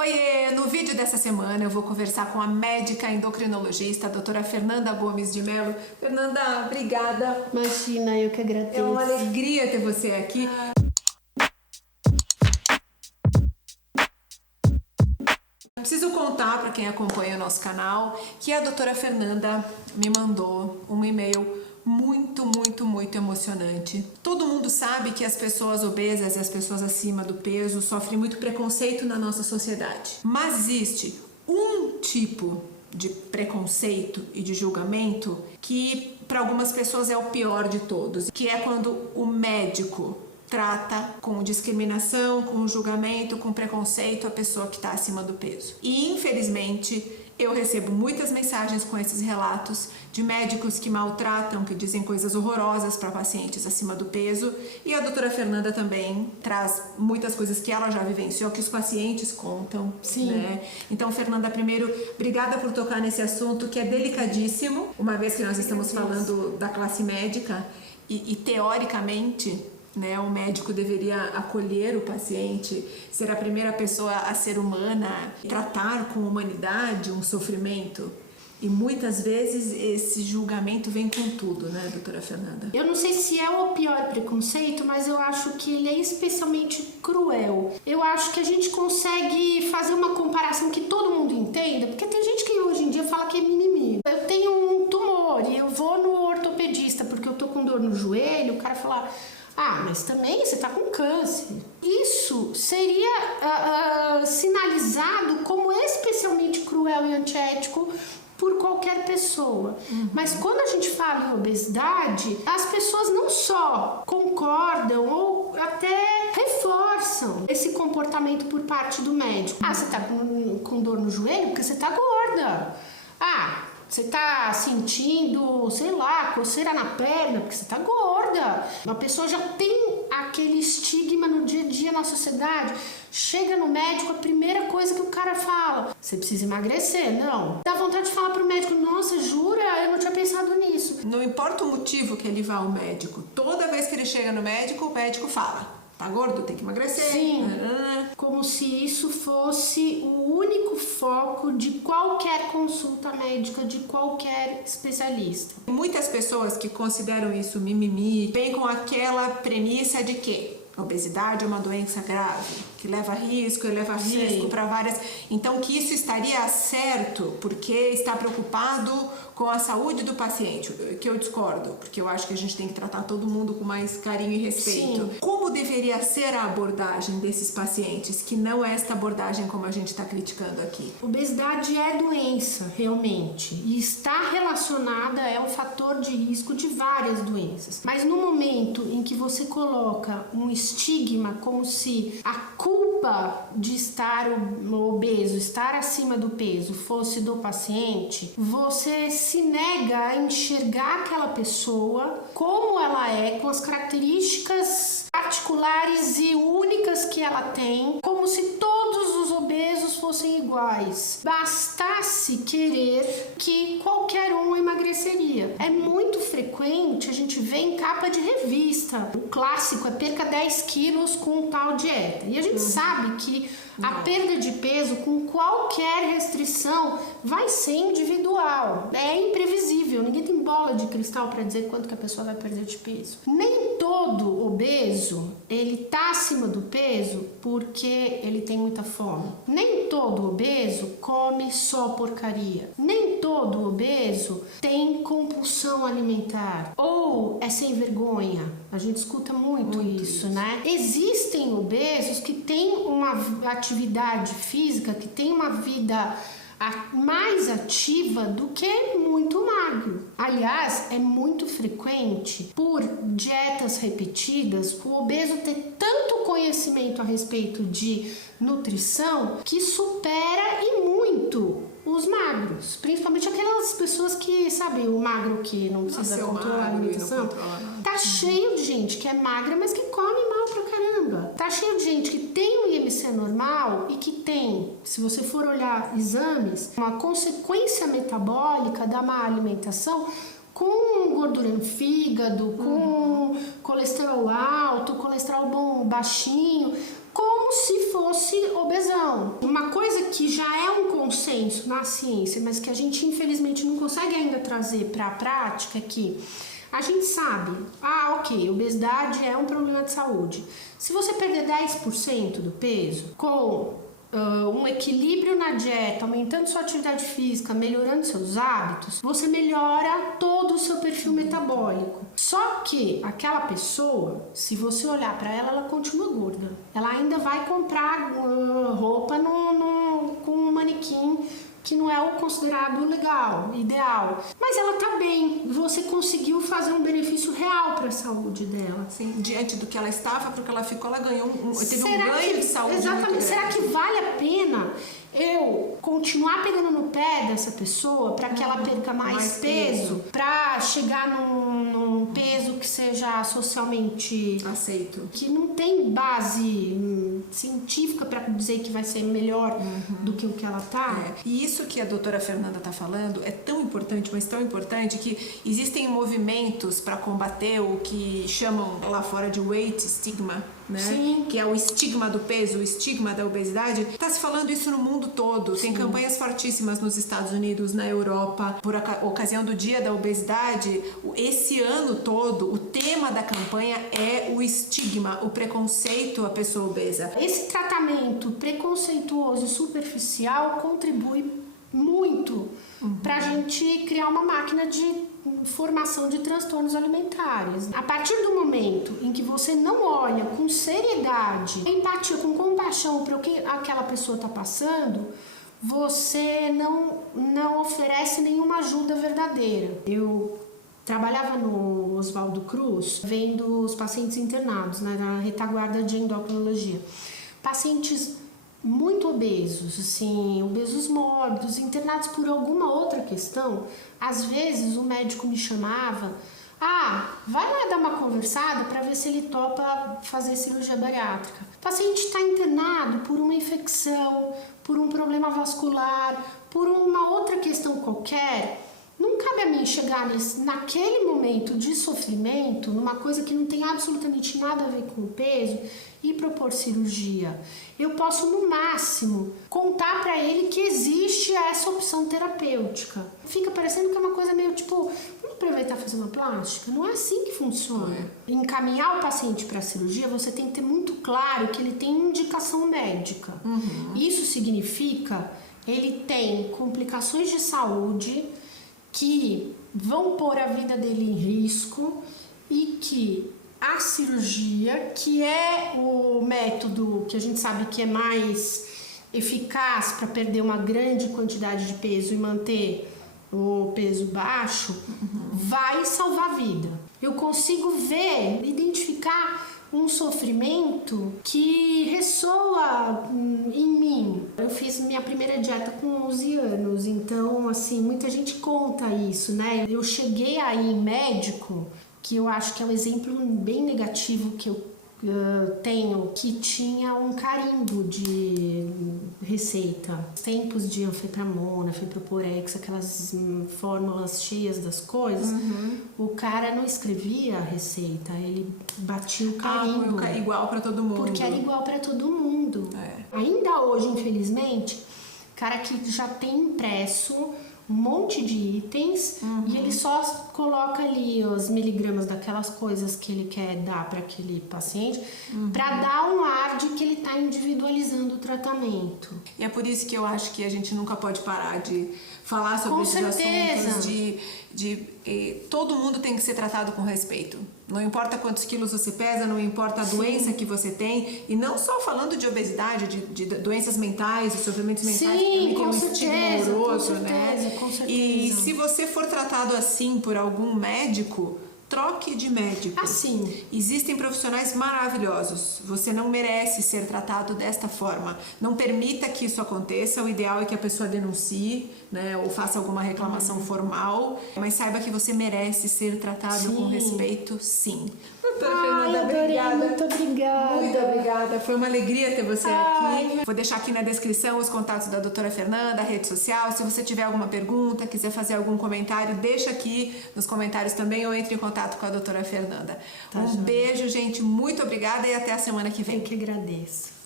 Oiê! No vídeo dessa semana eu vou conversar com a médica endocrinologista, a doutora Fernanda Gomes de Mello. Fernanda, obrigada. Imagina, eu que agradeço. É uma alegria ter você aqui. Preciso contar para quem acompanha o nosso canal que a doutora Fernanda me mandou um e-mail muito emocionante. Todo mundo sabe que as pessoas obesas e as pessoas acima do peso sofrem muito preconceito na nossa sociedade. Mas existe um tipo de preconceito e de julgamento que para algumas pessoas é o pior de todos, que é quando o médico trata com discriminação, com julgamento, com preconceito a pessoa que está acima do peso. E infelizmente eu recebo muitas mensagens com esses relatos de médicos que maltratam, que dizem coisas horrorosas para pacientes acima do peso. E a doutora Fernanda também traz muitas coisas que ela já vivenciou, que os pacientes contam. Sim. Né? Então, Fernanda, primeiro, obrigada por tocar nesse assunto que é delicadíssimo, uma vez que nós estamos falando da classe médica e teoricamente, né, o médico deveria acolher o paciente, ser a primeira pessoa a ser humana, tratar com humanidade um sofrimento. E muitas vezes esse julgamento vem com tudo, né, doutora Fernanda? Eu não sei se é o pior preconceito, mas eu acho que ele é especialmente cruel. Eu acho que a gente consegue fazer uma comparação que todo mundo entenda, porque tem gente que hoje em dia fala que é mimimi. Eu tenho um tumor e eu vou no ortopedista porque eu tô com dor no joelho, o cara fala: ah, mas também você tá com câncer. Isso seria sinalizado como especialmente cruel e antiético por qualquer pessoa. Mas quando a gente fala em obesidade, as pessoas não só concordam ou até reforçam esse comportamento por parte do médico. Ah, você tá com dor no joelho porque você tá gorda. Ah, você tá sentindo, sei lá, coceira na perna porque você tá gorda. Uma pessoa já tem aquele estigma no dia a dia na sociedade. Chega no médico, a primeira coisa que o cara fala: você precisa emagrecer. Não. Dá vontade de falar pro médico: nossa, jura? Eu não tinha pensado nisso. Não importa o motivo que ele vá ao médico, toda vez que ele chega no médico, o médico fala: tá gordo, tem que emagrecer. Sim. Como se isso fosse o único foco de qualquer consulta médica, de qualquer especialista. Muitas pessoas que consideram isso mimimi vêm com aquela premissa de que a obesidade é uma doença grave, que leva risco e leva risco para várias. Então, que isso estaria certo porque está preocupado com a saúde do paciente, que eu discordo, porque eu acho que a gente tem que tratar todo mundo com mais carinho e respeito. Sim. Como deveria ser a abordagem desses pacientes, que não é esta abordagem como a gente está criticando aqui? Obesidade é doença, realmente, e está relacionada, é um fator de risco de várias doenças. Mas no momento em que você coloca um estigma como se a culpa de estar obeso, estar acima do peso, fosse do paciente, você se nega a enxergar aquela pessoa como ela é, com as características particulares e únicas que ela tem, como se todos os obesos fossem iguais. Bastasse querer que qualquer um emagreceria. É muito frequente a gente ver em capa de revista. O clássico é: perca 10 quilos com tal dieta. E a gente sabe que a perda de peso com qualquer restrição vai ser individual. É imprevisível. Ninguém tem bola de cristal para dizer quanto que a pessoa vai perder de peso. Nem todo obeso, ele tá acima do peso porque ele tem muita fome. Nem todo obeso come só porcaria. Nem todo obeso tem compulsão alimentar ou é sem vergonha. A gente escuta muito isso, né? Existem obesos que têm uma atividade física, que têm uma vida mais ativa do que muito magro. Aliás, é muito frequente, por dietas repetidas, o obeso ter tanto conhecimento a respeito de nutrição que supera e muito os magros, principalmente aquelas pessoas que, sabe, o magro que não precisa controlar a alimentação. Tá cheio de gente que é magra, mas que come mal pra caramba. Tá cheio de gente que tem um IMC normal e que tem, se você for olhar exames, uma consequência metabólica da má alimentação, com gordura no fígado, com colesterol alto, colesterol bom baixinho, como se fosse obesão. Uma coisa consenso na ciência, mas que a gente infelizmente não consegue ainda trazer para a prática é que a gente sabe, ok, obesidade é um problema de saúde. Se você perder 10% do peso com um equilíbrio na dieta, aumentando sua atividade física, melhorando seus hábitos, você melhora todo o seu perfil metabólico. Só que aquela pessoa, se você olhar para ela, ela continua gorda. Ela ainda vai comprar roupa com um manequim que não é o considerado legal, ideal. Mas ela tá bem. Você conseguiu fazer um benefício real para a saúde dela. Sim, diante do que ela estava, porque ela ficou, ela ganhou teve um ganho de saúde. Exatamente. Será que vale a pena eu continuar pegando no pé dessa pessoa para que ela perca mais peso, para chegar num peso que seja socialmente aceito, que não tem base científica para dizer que vai ser melhor do que o que ela tá? E isso que a doutora Fernanda tá falando é tão importante, mas tão importante, que existem movimentos para combater o que chamam lá fora de weight stigma, né? Sim. Que é o estigma do peso, o estigma da obesidade. Tá se falando isso no mundo todo. Tem campanhas fortíssimas nos Estados Unidos, na Europa, por ocasião do Dia da Obesidade. Esse ano todo, o tema da campanha é o estigma, o preconceito à pessoa obesa. Esse tratamento preconceituoso e superficial contribui muito para a gente criar uma máquina de formação de transtornos alimentares. A partir do momento em que você não olha com seriedade, empatia, com compaixão para o que aquela pessoa está passando, você não oferece nenhuma ajuda verdadeira. Eu trabalhava no Oswaldo Cruz, vendo os pacientes internados, né, na retaguarda de endocrinologia. Pacientes muito obesos, assim, obesos mórbidos, internados por alguma outra questão. Às vezes o médico me chamava, vai lá dar uma conversada para ver se ele topa fazer cirurgia bariátrica. O paciente está internado por uma infecção, por um problema vascular, por uma outra questão qualquer. Não cabe a mim chegar naquele momento de sofrimento, numa coisa que não tem absolutamente nada a ver com o peso, e propor cirurgia. Eu posso, no máximo, contar para ele que existe essa opção terapêutica. Fica parecendo que é uma coisa meio tipo, vamos aproveitar e fazer uma plástica? Não é assim que funciona. Encaminhar o paciente para a cirurgia, você tem que ter muito claro que ele tem indicação médica. Isso significa ele tem complicações de saúde que vão pôr a vida dele em risco e que a cirurgia, que é o método que a gente sabe que é mais eficaz para perder uma grande quantidade de peso e manter o peso baixo, vai salvar a vida. Eu consigo identificar um sofrimento que ressoa em mim. Eu fiz minha primeira dieta com 11 anos, então, assim, muita gente conta isso, né? Eu cheguei aí em médico, que eu acho que é um exemplo bem negativo que eu tenho, que tinha um carimbo de receita. Tempos de anfetramona, feproporex, aquelas fórmulas cheias das coisas, o cara não escrevia a receita, ele batia o carimbo. Igual para todo mundo. Porque era igual para todo mundo. Ainda hoje, infelizmente, cara que já tem impresso um monte de itens e ele só coloca ali os miligramas daquelas coisas que ele quer dar para aquele paciente para dar um ar de que ele está individualizando o tratamento. E é por isso que eu acho que a gente nunca pode parar de falar sobre esses assuntos, todo mundo tem que ser tratado com respeito. Não importa quantos quilos você pesa, não importa a doença que você tem, e não só falando de obesidade, de doenças mentais, de sofrimentos mentais, que também tem um estigma horroroso, né? Com certeza. E se você for tratado assim por algum médico, troque de médico. Assim. Existem profissionais maravilhosos. Você não merece ser tratado desta forma. Não permita que isso aconteça. O ideal é que a pessoa denuncie, né, ou faça alguma reclamação formal. Mas saiba que você merece ser tratado com respeito, sim. Doutora Fernanda, obrigada. Muito obrigada. Muito obrigada. Foi uma alegria ter você aqui. Vou deixar aqui na descrição os contatos da doutora Fernanda, a rede social. Se você tiver alguma pergunta, quiser fazer algum comentário, deixa aqui nos comentários também ou entre em contato com a doutora Fernanda. Beijo, gente. Muito obrigada e até a semana que vem. Eu que agradeço.